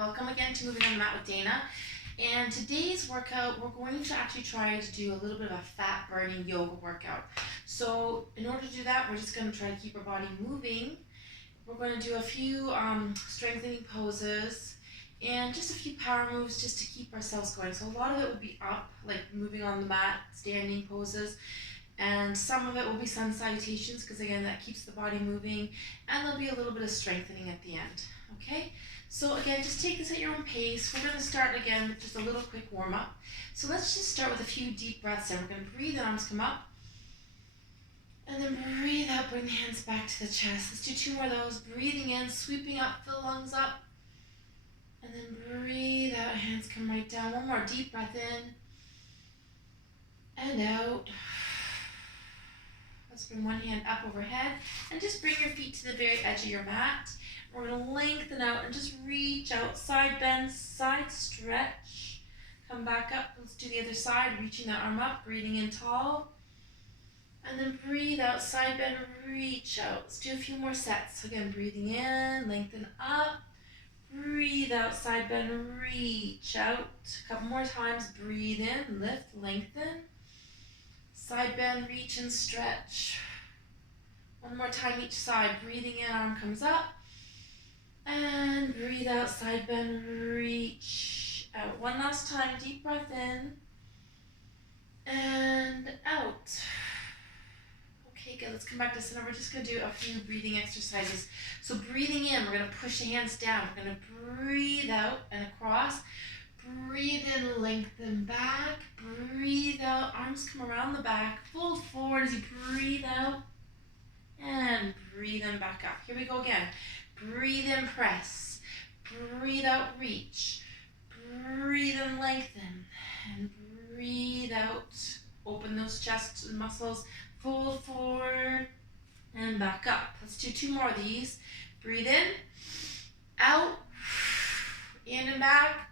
Welcome again to Moving on the Mat with Dana. And today's workout, we're going to actually try to do a little bit of a fat burning yoga workout. So in order to do that, we're just going to try to keep our body moving. We're going to do a few strengthening poses and just a few power moves just to keep ourselves going. So a lot of it will be up, like moving on the mat, standing poses. And some of it will be sun salutations because again that keeps the body moving, and there'll be a little bit of strengthening at the end. Okay, so again, just take this at your own pace. We're going to start again with just a little quick warm up. So let's just start with a few deep breaths in. We're going to breathe in, arms come up, and then breathe out, bring the hands back to the chest. Let's do two more of those. Breathing in, sweeping up, fill the lungs up, and then breathe out, hands come right down. One more deep breath in and out. Let's bring one hand up overhead and just bring your feet to the very edge of your mat. We're going to lengthen out and just reach out, side bend, side stretch. Come back up. Let's do the other side, reaching that arm up, breathing in tall. And then breathe out, side bend, reach out. Let's do a few more sets. Again, breathing in, lengthen up. Breathe out, side bend, reach out. A couple more times. Breathe in, lift, lengthen. Side bend, reach and stretch. One more time each side. Breathing in, arm comes up. And breathe out, side bend, reach out. One last time, deep breath in. And out. Okay, good. Let's come back to center. We're just going to do a few breathing exercises. So breathing in, we're going to push the hands down. We're going to breathe out and across. Breathe in, lengthen back. Breathe out, arms come around the back. Fold forward as you breathe out. And breathe in, back up. Here we go again. Breathe in, press. Breathe out, reach. Breathe in, lengthen. And breathe out. Open those chest muscles. Fold forward and back up. Let's do two more of these. Breathe in, out, in and back.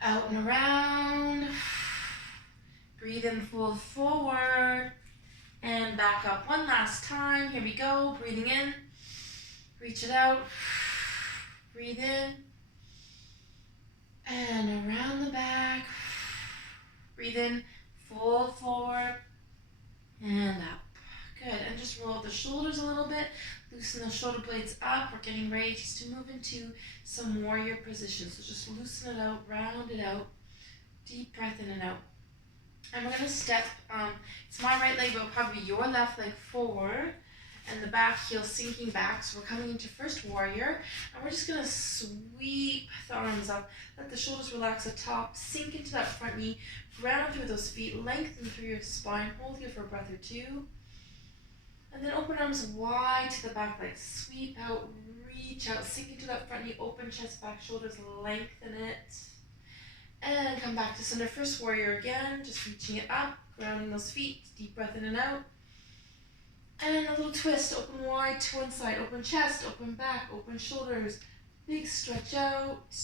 Out and around. Breathe in, fold forward and back up. One last time. Here we go. Breathing in. Reach it out. Breathe in. And around the back. Breathe in. Fold forward and up. Good. And just roll the shoulders a little bit. Loosen the shoulder blades up. We're getting ready just to move into some warrior position. So just loosen it out, round it out. Deep breath in and out. And we're going to step, it's my right leg, but it'll probably be your left leg forward. And the back heel sinking back. So we're coming into first warrior. And we're just going to sweep the arms up. Let the shoulders relax at top. Sink into that front knee. Ground through those feet. Lengthen through your spine. Hold here for a breath or two. And then open arms wide to the back leg. Sweep out, reach out, sink into that front knee, open chest, back shoulders, lengthen it. And come back to center, first warrior again, just reaching it up, grounding those feet, deep breath in and out. And a little twist, open wide to one side, open chest, open back, open shoulders, big stretch out.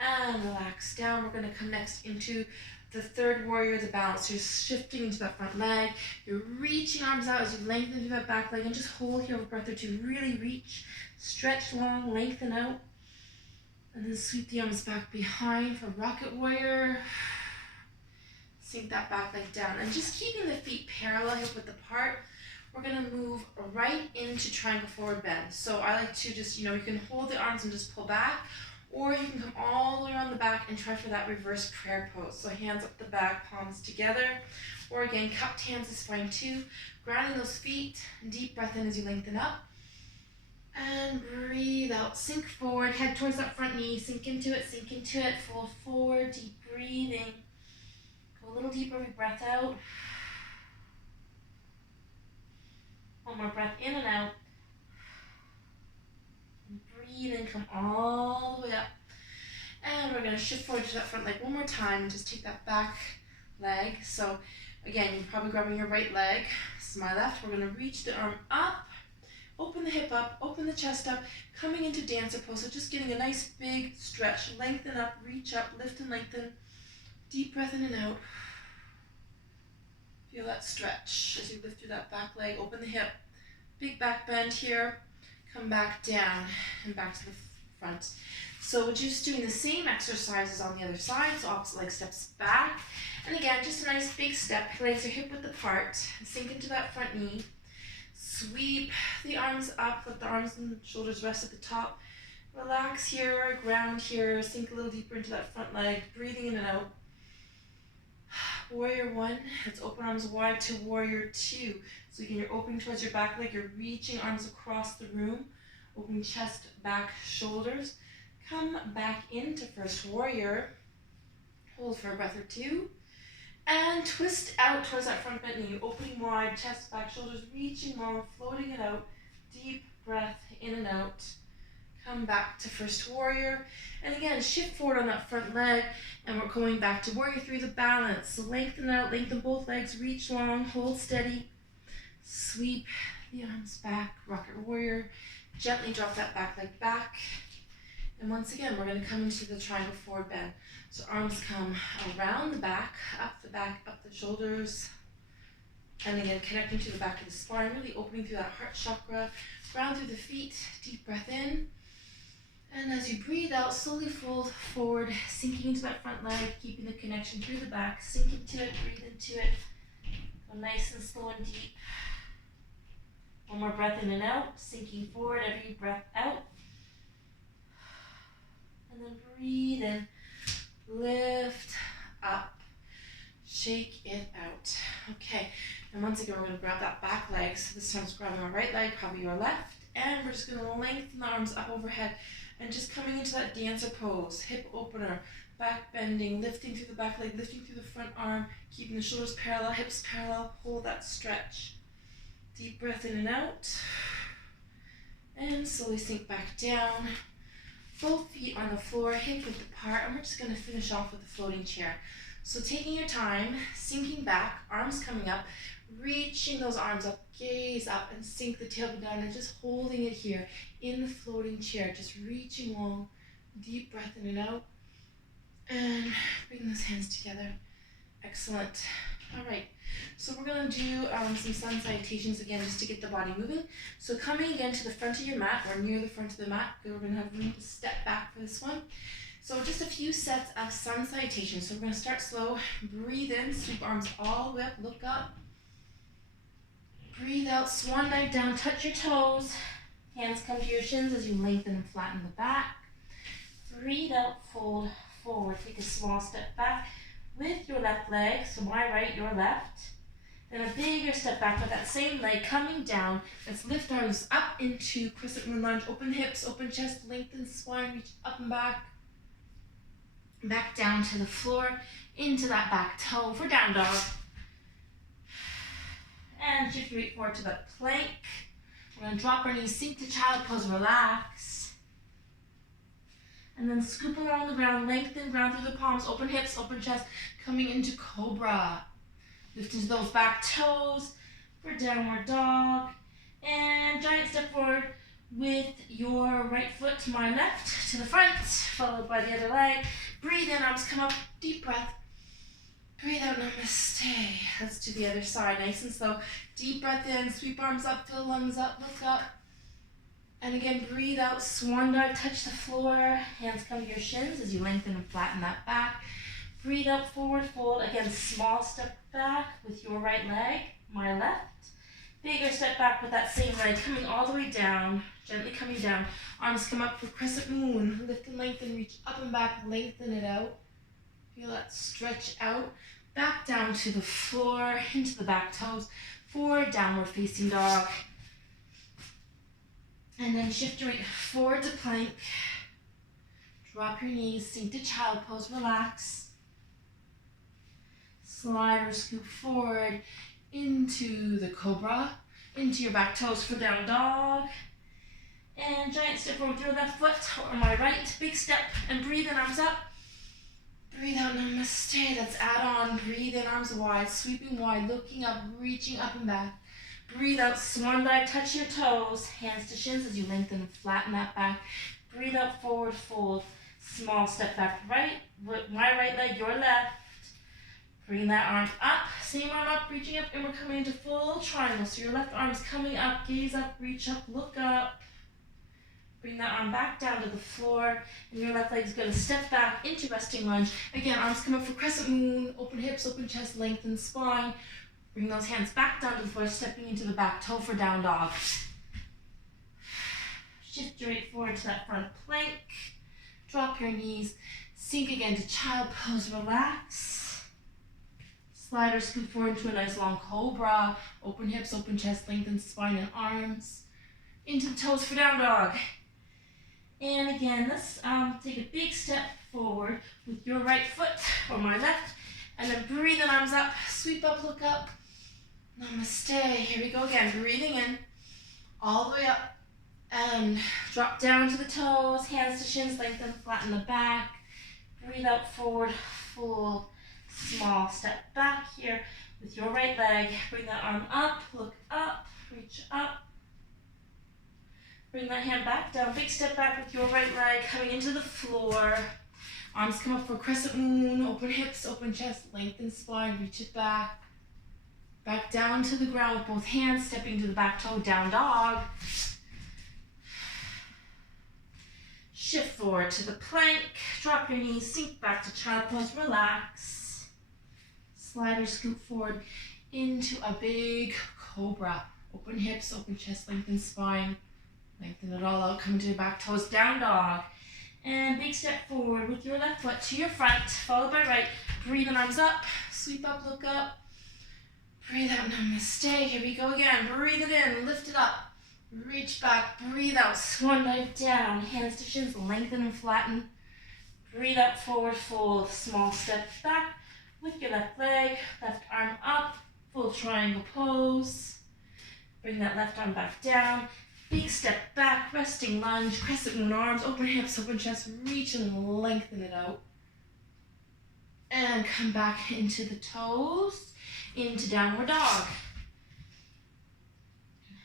And relax down. We're going to come next into the third warrior, the balance. You're shifting into that front leg. You're reaching arms out as you lengthen through that back leg and just hold here for a breath or two. Really reach, stretch long, lengthen out. And then sweep the arms back behind for rocket warrior. Sink that back leg down. And just keeping the feet parallel, hip width apart, we're going to move right into triangle forward bend. So I like to just, you can hold the arms and just pull back. Or you can come all the way around the back and try for that reverse prayer pose. So hands up the back, palms together. Or again, cupped hands is fine too. Grounding those feet. Deep breath in as you lengthen up. And breathe out. Sink forward. Head towards that front knee. Sink into it. Sink into it. Fold forward. Deep breathing. Go a little deeper. We breath out. One more breath in and out. Breathe and come all the way up. And we're going to shift forward to that front leg one more time and just take that back leg. So again, you're probably grabbing your right leg. This is my left. We're going to reach the arm up, open the hip up, open the chest up, coming into dancer pose. So just getting a nice big stretch. Lengthen up, reach up, lift and lengthen. Deep breath in and out. Feel that stretch as you lift through that back leg, open the hip. Big back bend here. Come back down and back to the front. So we're just doing the same exercises on the other side, so opposite leg steps back. And again, just a nice big step, legs are hip width apart, sink into that front knee. Sweep the arms up, let the arms and shoulders rest at the top. Relax here, ground here, sink a little deeper into that front leg, breathing in and out. Warrior 1, let's open arms wide to warrior 2. So again, you're opening towards your back leg, you're reaching arms across the room, opening chest, back, shoulders. Come back into first warrior, hold for a breath or two, and twist out towards that front bent knee, opening wide, chest, back, shoulders, reaching long, floating it out, deep breath in and out. Come back to first warrior, and again, shift forward on that front leg, and we're going back to warrior 3, the balance. So lengthen out, lengthen both legs, reach long, hold steady, sweep the arms back, rocket warrior, gently drop that back leg back. And once again, we're going to come into the triangle forward bend. So arms come around the back, up the shoulders. And again, connecting to the back of the spine, really opening through that heart chakra, ground through the feet, deep breath in. And as you breathe out, slowly fold forward, sinking into that front leg, keeping the connection through the back, sink into it, breathe into it. Go nice and slow and deep. One more breath in and out, sinking forward, every breath out. And then breathe in, lift up, shake it out. Okay, and once again, we're going to grab that back leg. So this time it's grabbing our right leg, probably your left. And we're just going to lengthen the arms up overhead and just coming into that dancer pose, hip opener, back bending, lifting through the back leg, lifting through the front arm, keeping the shoulders parallel, hips parallel, hold that stretch. Deep breath in and out. And slowly sink back down. Both feet on the floor, hip width apart, and we're just going to finish off with the floating chair. So taking your time, sinking back, arms coming up, reaching those arms up, gaze up, and sink the tailbone down, and just holding it here in the floating chair, just reaching long, deep breath in and out, and bring those hands together. Excellent. All right, so we're going to do some sun salutations again just to get the body moving. So coming again to the front of your mat or near the front of the mat, we're going to have room to step back for this one. So just a few sets of sun salutations. So we're going to start slow, breathe in, sweep arms all the way up, look up. Breathe out, swan dive down, touch your toes. Hands come to your shins as you lengthen and flatten the back. Breathe out, fold forward, take a small step back with your left leg, so my right, your left. Then a bigger step back with that same leg coming down. Let's lift arms up into crescent moon lunge. Open hips, open chest, lengthen spine, reach up and back. Back down to the floor, into that back toe for down dog. And shift your weight forward to the plank. We're going to drop our knees, sink to child pose, relax. And then scoop along the ground, lengthen, ground through the palms, open hips, open chest, coming into cobra. Lift into those back toes for downward dog. And giant step forward with your right foot to my left, to the front, followed by the other leg. Breathe in, arms come up, deep breath. Breathe out, namaste. Let's do the other side, nice and slow. Deep breath in, sweep arms up, fill lungs up, look up. And again, breathe out, swan dive, touch the floor. Hands come to your shins as you lengthen and flatten that back. Breathe out, forward fold. Again, small step back with your right leg, my left. Bigger step back with that same leg, coming all the way down, gently coming down. Arms come up for crescent moon. Lift and lengthen, reach up and back, lengthen it out. Feel that stretch out. Back down to the floor, into the back toes, for downward facing dog. And then shift your weight forward to plank. Drop your knees, sink to child pose, relax. Slide or scoop forward into the cobra, into your back toes for down dog. And giant step forward with your left foot or my right, big step, and breathe in, arms up. Breathe out, namaste. Let's add on, breathe in, arms wide, sweeping wide, looking up, reaching up and back. Breathe out, swan dive, touch your toes, hands to shins as you lengthen and flatten that back. Breathe out, forward fold, small step back right, with my right leg, your left. Bring that arm up, same arm up, reaching up, and we're coming into full triangle. So your left arm's coming up, gaze up, reach up, look up. Bring that arm back down to the floor, and your left leg is going to step back into resting lunge. Again, arms come up for crescent moon, open hips, open chest, lengthen spine. Bring those hands back down to the floor, stepping into the back toe for down dog. Shift your weight forward to that front plank. Drop your knees, sink again to child pose, relax. Slide or scoot forward into a nice long cobra. Open hips, open chest, lengthen spine and arms. Into the toes for down dog. And again, let's take a big step forward with your right foot or my left. And then breathe the arms up, sweep up, look up. Namaste. Here we go again. Breathing in, all the way up. And drop down to the toes, hands to shins, lengthen, flatten the back. Breathe out forward, full small step back here with your right leg. Bring that arm up, look up, reach up. Bring that hand back down, big step back with your right leg coming into the floor. Arms come up for crescent moon, open hips, open chest, lengthen spine, reach it back. Back down to the ground with both hands, stepping to the back toe, down dog. Shift forward to the plank, drop your knees, sink back to child pose, relax. Slide or scoot forward into a big cobra. Open hips, open chest, lengthen spine. Lengthen it all out, come into your back toes, down dog. And big step forward with your left foot to your front, followed by right. Breathe the arms up, sweep up, look up. Breathe out, namaste. Here we go again. Breathe it in, lift it up. Reach back, breathe out, swan dive down, hands to shins, lengthen and flatten. Breathe out, forward fold, small step back with your left leg, left arm up, full triangle pose. Bring that left arm back down, big step back, resting lunge, crescent moon arms, open hips, open chest, reach and lengthen it out. And come back into the toes, into downward dog.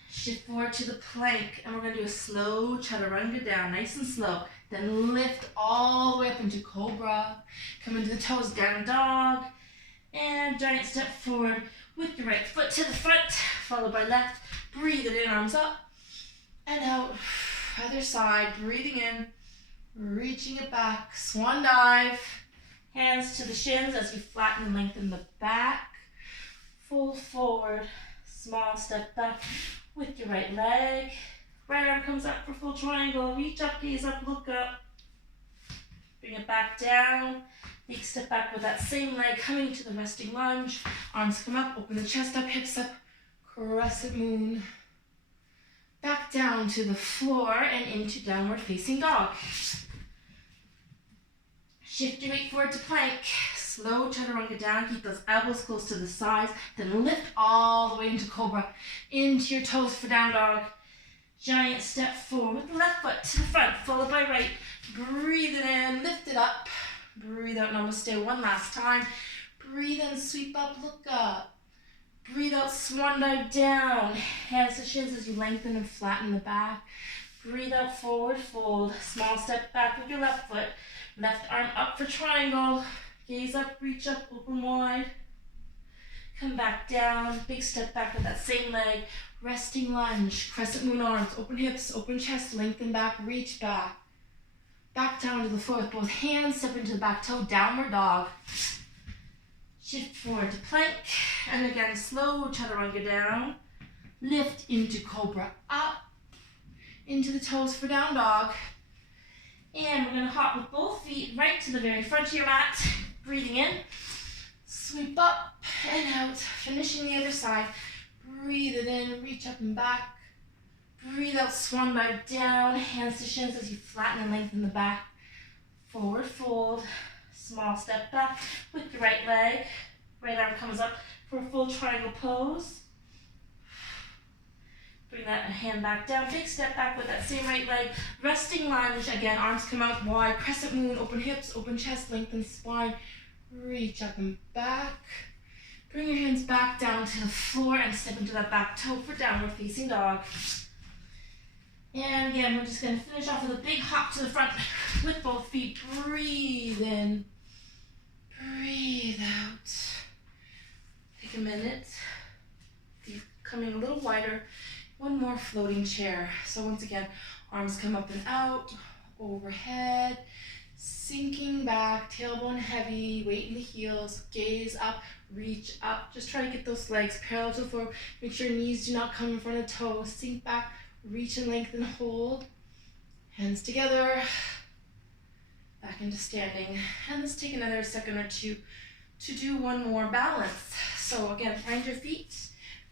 Shift forward to the plank, and we're going to do a slow chaturanga down, nice and slow. Then lift all the way up into cobra. Come into the toes, down dog. And giant step forward with your right foot to the front, followed by left. Breathe it in, arms up and out. Other side, breathing in, reaching it back. Swan dive. Hands to the shins as you flatten and lengthen the back. Fold forward, small step back. With your right leg, right arm comes up for full triangle, reach up, gaze up, look up. Bring it back down, big step back with that same leg, coming to the resting lunge. Arms come up, open the chest up, hips up, crescent moon. Back down to the floor and into downward facing dog. Shift your weight forward to plank. Slow chaturanga down, keep those elbows close to the sides, then lift all the way into cobra, into your toes for down dog. Giant step forward with the left foot to the front, followed by right. Breathe it in, lift it up. Breathe out, namaste one last time. Breathe in, sweep up, look up. Breathe out, swan dive down. Hands to shins as you lengthen and flatten the back. Breathe out, forward fold. Small step back with your left foot. Left arm up for triangle. Gaze up, reach up, open wide. Come back down, big step back with that same leg. Resting lunge, crescent moon arms, open hips, open chest, lengthen back, reach back. Back down to the floor with both hands, step into the back toe, downward dog. Shift forward to plank, and again, slow chaturanga down. Lift into cobra, up, into the toes for down dog. And we're gonna hop with both feet right to the very front of your mat. Breathing in, sweep up and out, finishing the other side. Breathe it in, reach up and back. Breathe out, swan dive down, hands to shins as you flatten and lengthen the back. Forward fold, small step back with your right leg. Right arm comes up for a full triangle pose. Bring that hand back down, big step back with that same right leg. Resting lunge, again, arms come out wide, crescent moon, open hips, open chest, lengthen spine. Reach up and back. Bring your hands back down to the floor and step into that back toe for downward facing dog. And again, we're just going to finish off with a big hop to the front with both feet. Breathe in. Breathe out. Take a minute. Feet coming a little wider. One more floating chair. So once again, Arms come up and out, overhead, sinking back, tailbone heavy, weight in the heels, gaze up, reach up. Just try to get those legs parallel to the floor. Make sure knees do not come in front of toes. Sink back, reach and lengthen, hold. Hands together, back into standing. And let's take another second or two to do one more balance. So again, find your feet,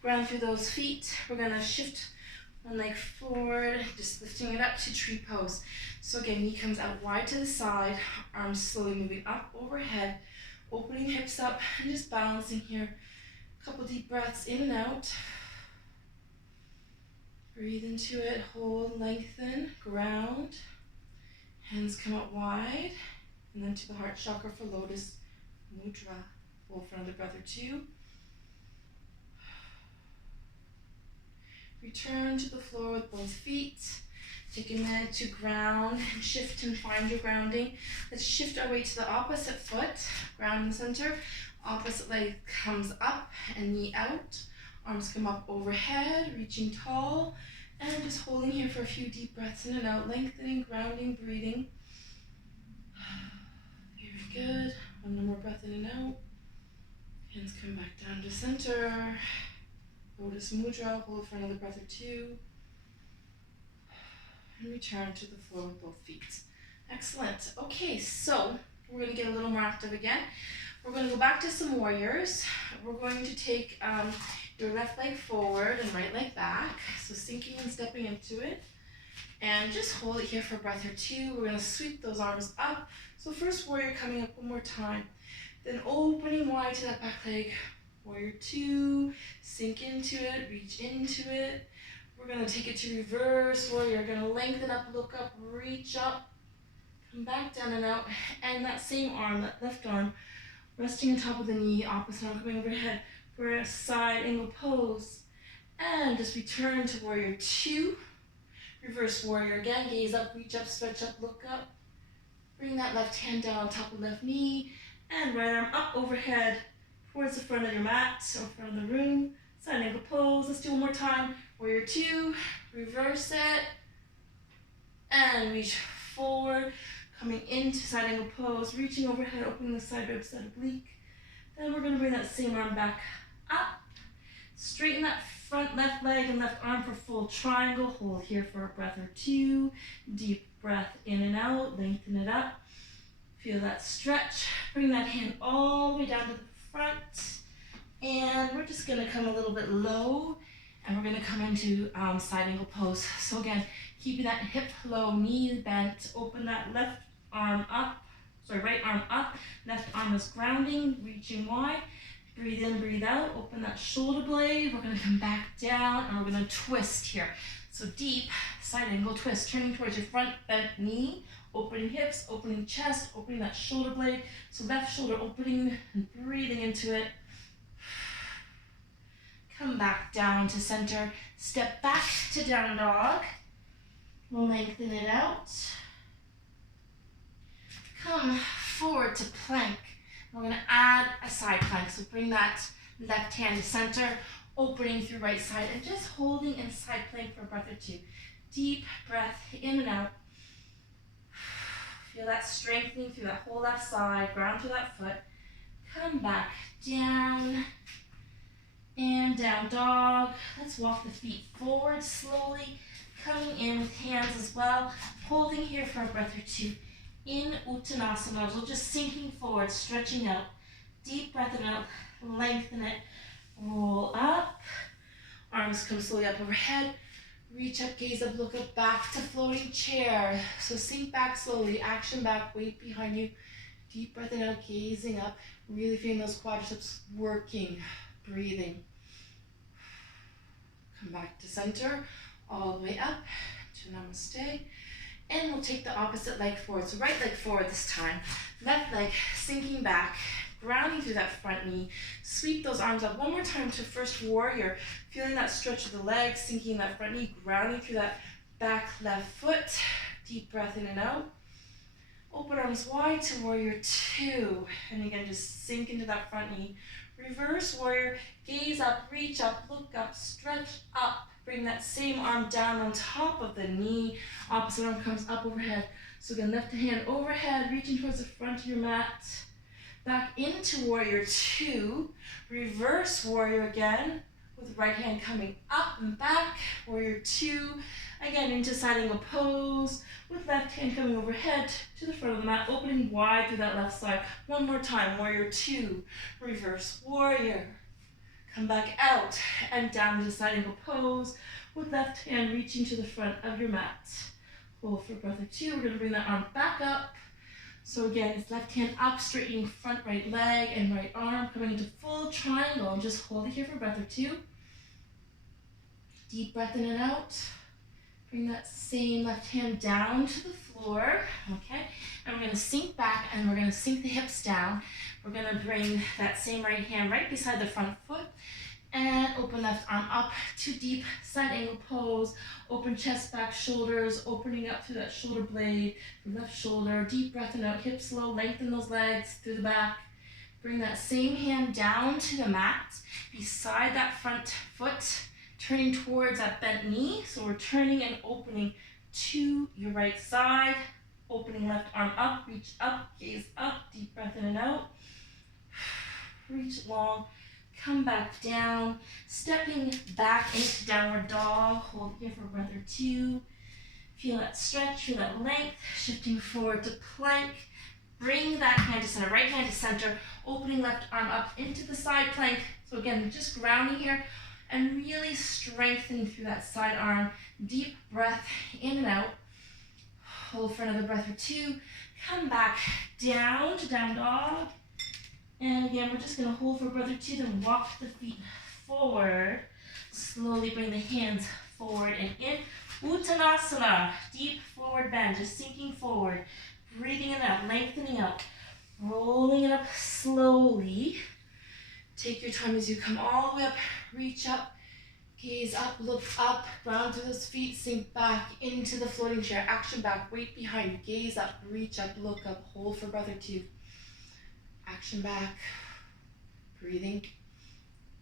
ground through those feet. We're gonna shift one leg forward, just lifting it up to tree pose. So again, knee comes out wide to the side, arms slowly moving up overhead, opening hips up, and just balancing here. A couple deep breaths in and out. Breathe into it, hold, lengthen, ground. Hands come out wide, and then to the heart chakra for lotus mudra. Hold for another breath or two. Return to the floor with both feet. Take a minute to ground and shift and find your grounding. Let's shift our weight to the opposite foot. Ground in the center. Opposite leg comes up and knee out. Arms come up overhead, reaching tall. And just holding here for a few deep breaths in and out. Lengthening, grounding, breathing. Very good. One more breath in and out. Hands come back down to center. Lotus mudra, hold for another breath or two. And return to the floor with both feet. Excellent. Okay, so we're going to get a little more active again. We're going to go back to some warriors. We're going to take your left leg forward and right leg back. So sinking and stepping into it. And just hold it here for a breath or two. We're going to sweep those arms up. So first warrior coming up one more time. Then opening wide to that back leg. Warrior two, sink into it, reach into it. We're gonna take it to reverse warrior. Gonna lengthen up, look up, reach up, come back down and out. And that same arm, that left arm, resting on top of the knee, opposite arm coming overhead for a side angle pose. And just return to warrior two. Reverse warrior again, gaze up, reach up, stretch up, look up. Bring that left hand down on top of left knee. And right arm up overhead towards the front of your mat or front of the room. Side angle pose. Let's do one more time. Warrior two. Reverse it. And reach forward. Coming into side angle pose. Reaching overhead, opening the side ribs, side oblique. Then we're going to bring that same arm back up. Straighten that front left leg and left arm for full triangle. Hold here for a breath or two. Deep breath in and out. Lengthen it up. Feel that stretch. Bring that hand all the way down to the front. And we're just going to come a little bit low. And we're going to come into side angle pose. So again, keeping that hip low, knee bent. Open that left arm up. Right arm up. Left arm is grounding, reaching wide. Breathe in, breathe out. Open that shoulder blade. We're going to come back down and we're going to twist here. So deep side angle twist, turning towards your front bent knee. Opening hips, opening chest, opening that shoulder blade. So left shoulder opening and breathing into it. Come back down to center. Step back to down dog. Lengthen it out. Come forward to plank. We're going to add a side plank. So bring that left hand to center, opening through right side, and just holding in side plank for a breath or two. Deep breath in and out. Feel that strengthening through that whole left side. Ground through that foot. Come back down. And down dog. Let's walk the feet forward slowly. Coming in with hands as well. Holding here for a breath or two. In Uttanasana. So just sinking forward, stretching out. Deep breath in out. Lengthen it. Roll up. Arms come slowly up overhead. Reach up, gaze up, look up, back to floating chair. So sink back slowly, action back, weight behind you. Deep breath in out, gazing up. Really feeling those quadriceps working, breathing. Come back to center, all the way up to namaste. And we'll take the opposite leg forward. So right leg forward this time. Left leg sinking back, grounding through that front knee. Sweep those arms up one more time to first warrior. Feeling that stretch of the legs, sinking that front knee, grounding through that back left foot. Deep breath in and out. Open arms wide to warrior two. And again, just sink into that front knee. Reverse warrior, gaze up, reach up, look up, stretch up. Bring that same arm down on top of the knee. Opposite arm comes up overhead. So again, left hand overhead, reaching towards the front of your mat. Back into warrior two. Reverse warrior again, with right hand coming up and back. Warrior two. Again, into side angle pose, with left hand coming overhead to the front of the mat, opening wide through that left side. One more time, warrior two, reverse warrior. Come back out and down to side angle pose, with left hand reaching to the front of your mat. Hold for a breath or two. We're gonna bring that arm back up. So again, it's left hand up, straightening front right leg and right arm, coming into full triangle. And just hold it here for a breath or two. Deep breath in and out. Bring that same left hand down to the floor, okay? And we're gonna sink back and we're gonna sink the hips down. We're gonna bring that same right hand right beside the front foot and open left arm up to deep side angle pose. Open chest, back, shoulders, opening up through that shoulder blade, left shoulder. Deep breath in out, hips low, lengthen those legs through the back. Bring that same hand down to the mat beside that front foot, turning towards that bent knee. So we're turning and opening to your right side. Opening left arm up, reach up, gaze up, deep breath in and out. Reach long, come back down, stepping back into downward dog. Hold here for a breath or two. Feel that stretch, feel that length, shifting forward to plank. Bring that hand to center, right hand to center, opening left arm up into the side plank. So again, just grounding here and really strengthening through that side arm. Deep breath in and out. Hold for another breath or two. Come back down to down dog. And again, we're just gonna hold for a breath or two, then walk the feet forward. Slowly bring the hands forward and in. Uttanasana, deep forward bend, just sinking forward. Breathing in and out, lengthening out. Rolling it up slowly. Take your time as you come all the way up, reach up, gaze up, look up, ground through those feet, sink back into the floating chair, action back, weight behind, gaze up, reach up, look up, hold for a breath or two. Action back, breathing.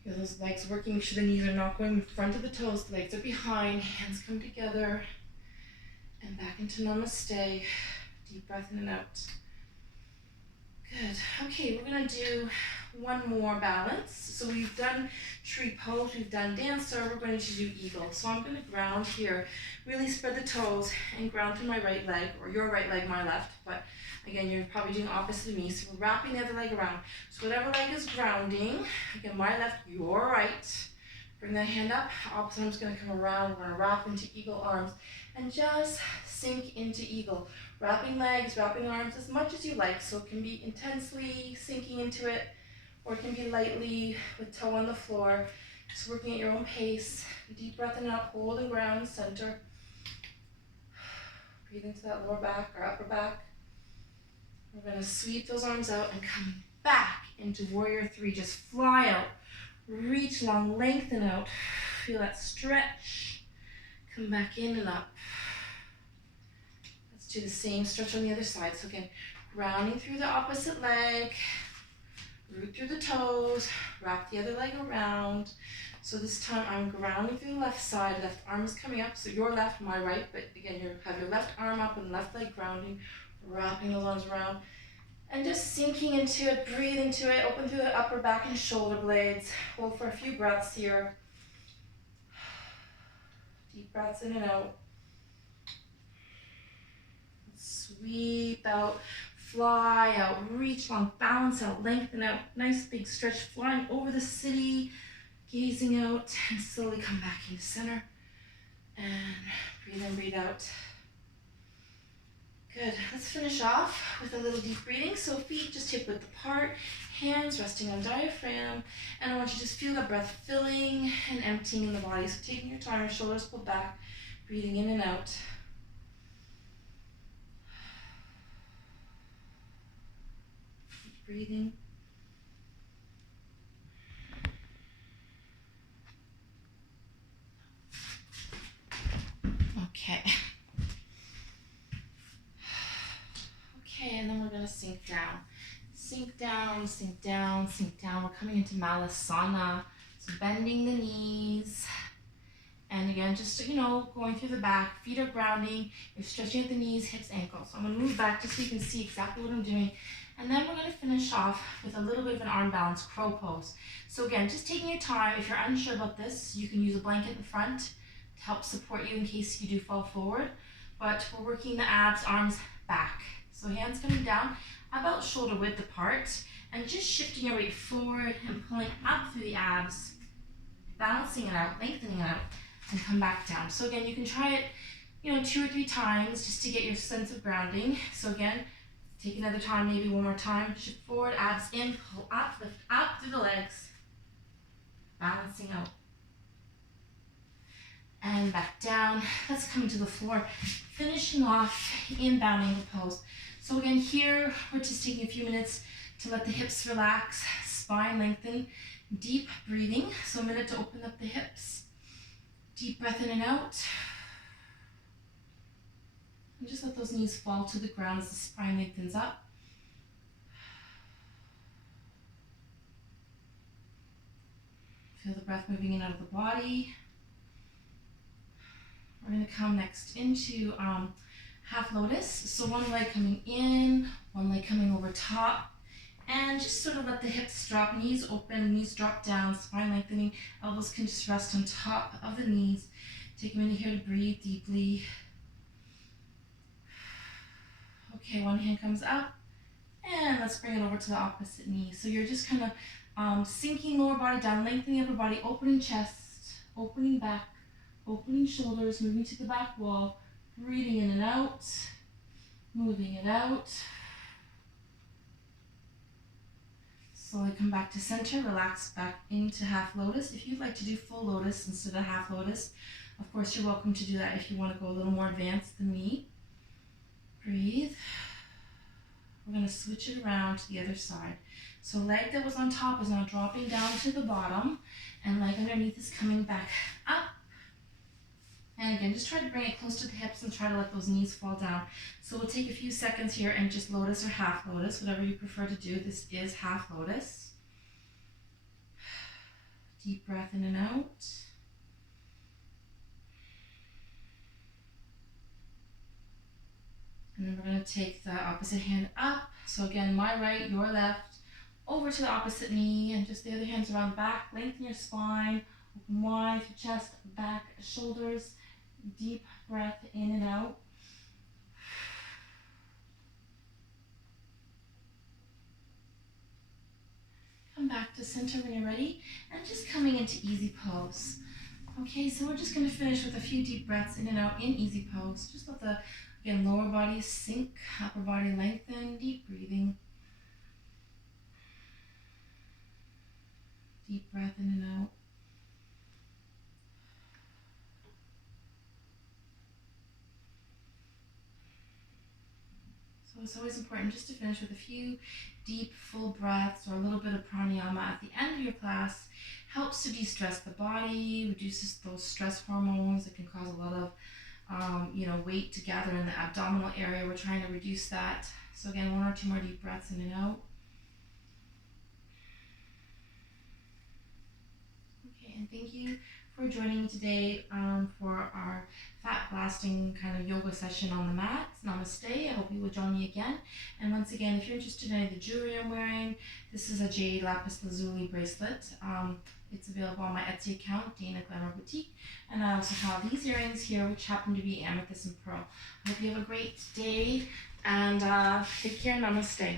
Feel those legs working, make sure the knees are not going in front of the toes, the legs are behind, hands come together, and back into namaste. Deep breath in and out. Good. Okay, we're gonna do one more balance. So we've done tree pose, we've done dancer, we're going to do eagle. So I'm gonna ground here, really spread the toes and ground through my right leg, or your right leg, my left, but again, you're probably doing opposite of me. So we're wrapping the other leg around. So whatever leg is grounding, again, my left, your right. Bring that hand up, opposite arm's gonna come around, we're gonna wrap into eagle arms and just sink into eagle. Wrapping legs, wrapping arms as much as you like. So it can be intensely sinking into it, or it can be lightly with toe on the floor. Just working at your own pace. Deep breath in and out, hold and ground, center. Breathe into that lower back or upper back. We're gonna sweep those arms out and come back into warrior three. Just fly out, reach long, lengthen out. Feel that stretch. Come back in and up. Let's do the same stretch on the other side. So again, grounding through the opposite leg, root through the toes, wrap the other leg around. So this time I'm grounding through the left side, left arm is coming up, so your left, my right, but again, you have your left arm up and left leg grounding, wrapping those arms around, and just sinking into it, breathe into it, open through the upper back and shoulder blades. Hold for a few breaths here. Deep breaths in and out. Sweep out, fly out, reach long, balance out, lengthen out, nice big stretch, flying over the city, gazing out, and slowly come back into center. And breathe in, breathe out. Good, let's finish off with a little deep breathing. So feet just hip width apart, hands resting on diaphragm, and I want you to just feel the breath filling and emptying in the body. So taking your time, your shoulders pulled back, breathing in and out. Keep breathing. Okay. Okay, and then we're gonna sink down. Sink down, sink down, sink down. We're coming into Malasana. So bending the knees. And again, just, going through the back, feet are grounding, you're stretching at the knees, hips, ankles. So I'm gonna move back just so you can see exactly what I'm doing. And then we're gonna finish off with a little bit of an arm balance, crow pose. So again, just taking your time. If you're unsure about this, you can use a blanket in front to help support you in case you do fall forward. But we're working the abs, arms back. So hands coming down, about shoulder width apart, and just shifting your weight forward and pulling up through the abs, balancing it out, lengthening it out, and come back down. So again, you can try it, 2 or 3 times just to get your sense of grounding. So again, take another time, maybe one more time. Shift forward, abs in, pull up, lift up through the legs, balancing out. And back down. Let's come to the floor, finishing off in bound angle pose. So again, here, we're just taking a few minutes to let the hips relax, spine lengthen, deep breathing. So a minute to open up the hips. Deep breath in and out. And just let those knees fall to the ground as the spine lengthens up. Feel the breath moving in and out of the body. We're going to come next into half lotus. So one leg coming in, one leg coming over top. And just sort of let the hips drop, knees open, knees drop down, spine lengthening. Elbows can just rest on top of the knees. Take a minute here to breathe deeply. Okay, one hand comes up. And let's bring it over to the opposite knee. So you're just kind of sinking lower body down, lengthening upper body, opening chest, opening back, opening shoulders, moving to the back wall, breathing in and out, moving it out. Slowly come back to center, relax back into half lotus. If you'd like to do full lotus instead of half lotus, of course you're welcome to do that if you want to go a little more advanced than me. Breathe. We're going to switch it around to the other side. So leg that was on top is now dropping down to the bottom, and leg underneath is coming back up. And again, just try to bring it close to the hips and try to let those knees fall down. So we'll take a few seconds here and just lotus or half lotus, whatever you prefer to do. This is half lotus. Deep breath in and out. And then we're going to take the opposite hand up. So again, my right, your left, over to the opposite knee, and just the other hand's around back. Lengthen your spine, open wide your chest, back, shoulders. Deep breath in and out. Come back to center when you're ready, and just coming into easy pose. Okay, so we're just going to finish with a few deep breaths in and out in easy pose. Just let the, again, lower body sink, upper body lengthen, deep breathing. Deep breath in and out. So it's always important just to finish with a few deep, full breaths or a little bit of pranayama at the end of your class. Helps to de-stress the body, reduces those stress hormones that can cause a lot of weight to gather in the abdominal area. We're trying to reduce that. So again, 1 or 2 more deep breaths in and out. Okay, and thank you for joining me today for our fat blasting kind of yoga session on the mat. Namaste. I hope you will join me again. And once again, if you're interested in any of the jewelry I'm wearing, this is a jade lapis lazuli bracelet. It's available on my Etsy account, Dana Glamour Boutique. And I also have these earrings here, which happen to be amethyst and pearl. I hope you have a great day, and take care. Namaste.